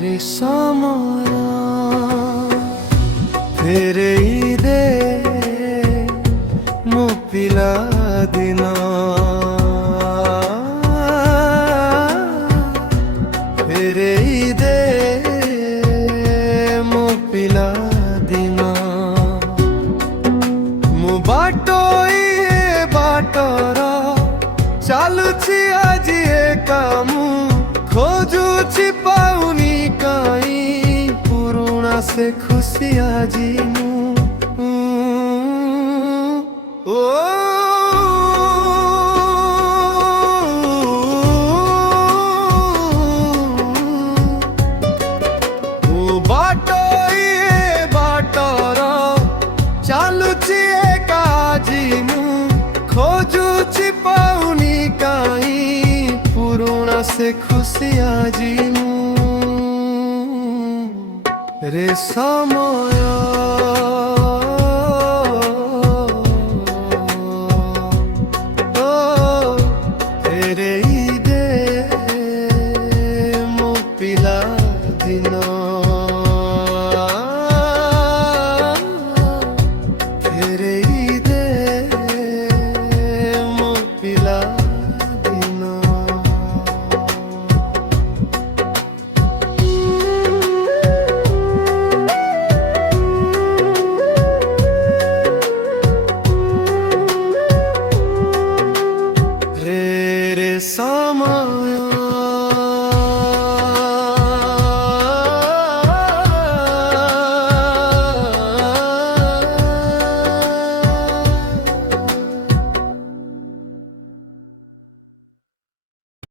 ରେଶମର ଫେରେଇ ଦେ ମୋ ପିଲାଦିନ, ଫେରେଇ ଦେ ମୋ ପିଲାଦିନ। ମୁଁ ବାଟୋଇ ବାଟର ଚାଲୁଛି ଆଜି ଏକା, ମୁଁ ଖୋଜୁଛି ପାଉନି କାଇଁ ପୁରୁଣା ସେ ଖୁସି ଆଜି ମୁଁ। ମୁଁ ବାଟୋଇ ବାଟର ଚାଲୁଛି ଏକା ଆଜି, ମୁଁ ଖୋଜୁଛି ପାଉନି କାଇଁ ପୁରୁଣା ସେ ଖୁସି ଆଜି ମୁଁ। ରେଶମର